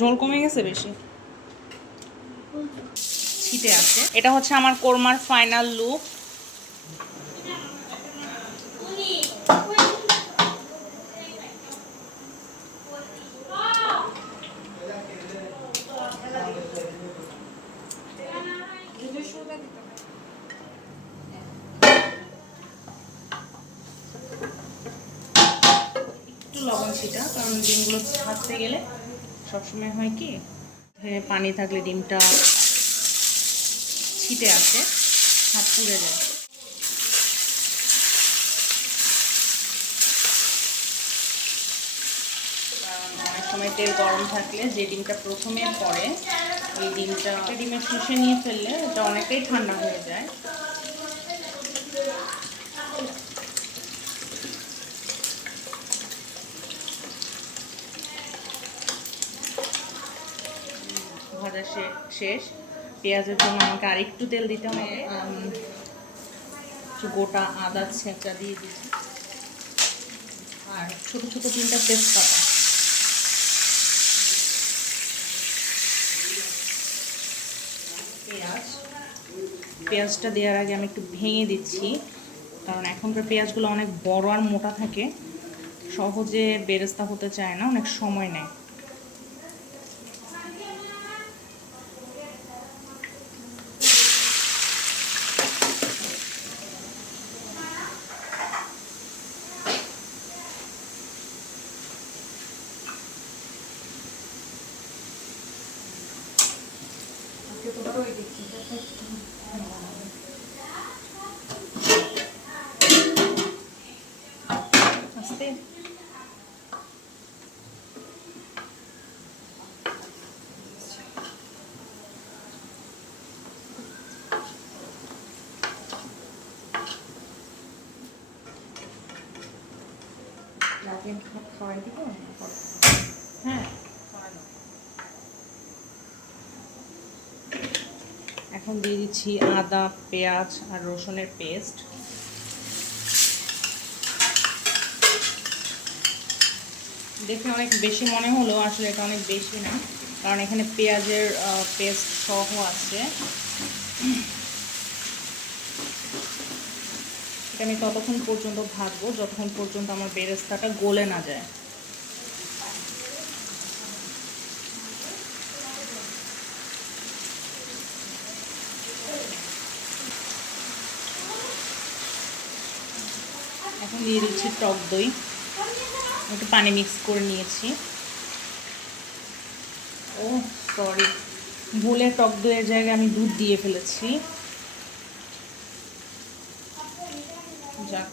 ঝোল কমে গেছে বেশি, ছিটে আছে। এটা হচ্ছে আমার কোরমার ফাইনাল লুক। একটু লবণ ছিটা, কারণ ডিমগুলো ভাজতে গেলে সবসময় হয় কি পানি থাকলে ডিমটা ছিটে আসে, হাত পুড়ে যায়। অনেক সময় তেল গরম থাকলে যে ডিমটা প্রথমে পড়ে, এই ডিমের শুষে নিয়ে ফেললে এটা অনেকটাই ঠান্ডা হয়ে যায়। ভাজা শেষ। পেঁয়াজের জন্য আমাকে আরেকটু তেল দিতে হবে। একটু গোটা আদা ছেঁচা দিয়ে দিচ্ছি, আর ছোট ছোট 3টা তেজপাতা। পেঁয়াজটা দেওয়ার আগে আমি একটু ভেঙে দিচ্ছি, কারণ এখনকার পেঁয়াজগুলো অনেক বড় আর মোটা থাকে, সহজে বেরেস্তা হতে চায় না, অনেক সময় নেয়। আস্তে খাওয়াই দিব। হ্যাঁ, এখন দিয়ে দিচ্ছি আদা, পেঁয়াজ আর রসুনের পেস্ট। দেখে অনেক বেশি মনে হলো, আসলে এটা অনেক বেশি না, কারণ এখানে পেঁয়াজের পেস্ট সহ আছে। এটা আমি ততক্ষণ পর্যন্ত ভাজবো যতক্ষণ পর্যন্ত আমার বেরেস্তাটা গলে না যায়। এখন দিয়ে দিচ্ছি টক দই, একটু পানি মিক্স করে নিয়েছি। ও সরি, ভুলে টক দইয়ের জায়গায় আমি দুধ দিয়ে ফেলেছি। যাক,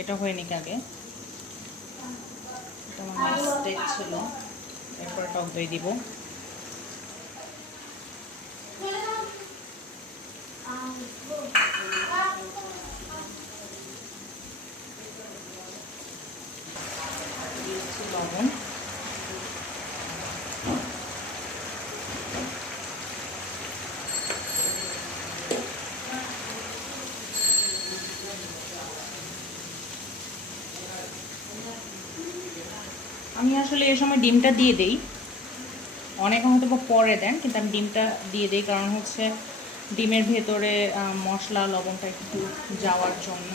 এটা হয়নি আগে, এটা আমার মিস্টেক ছিল। এরপর টক দই দিব। লবণ, আমি আসলে এই সময় ডিমটা দিয়ে দেই, অনেকে হয়তো পরে দেন, কিন্তু আমি ডিমটা দিয়ে দিই, কারণ হচ্ছে ডিমের ভেতরে মশলা লবণটা একটু যাওয়ার জন্য।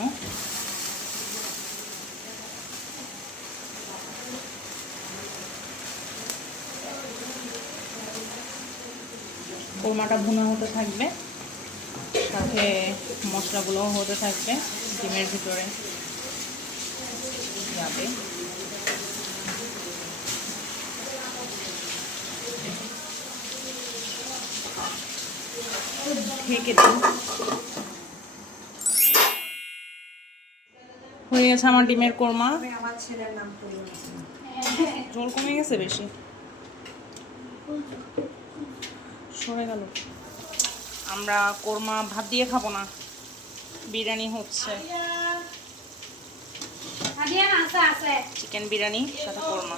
কোরমাটা ভুনা হতে থাকবে, সাথে মশলাগুলোও হতে থাকবে, ডিমের ভিতরে যাবে। ঢেকে দিন। হয়ে গেছে আমার ডিমের কোরমা। আমার ছেলের নাম ঝোল কমে গেছে বেশি, সরে গেল। আমরা কোরমা ভাত দিয়ে খাবো না, বিরিয়ানি হচ্ছে, চিকেন বিরিয়ানি সাথে কোরমা।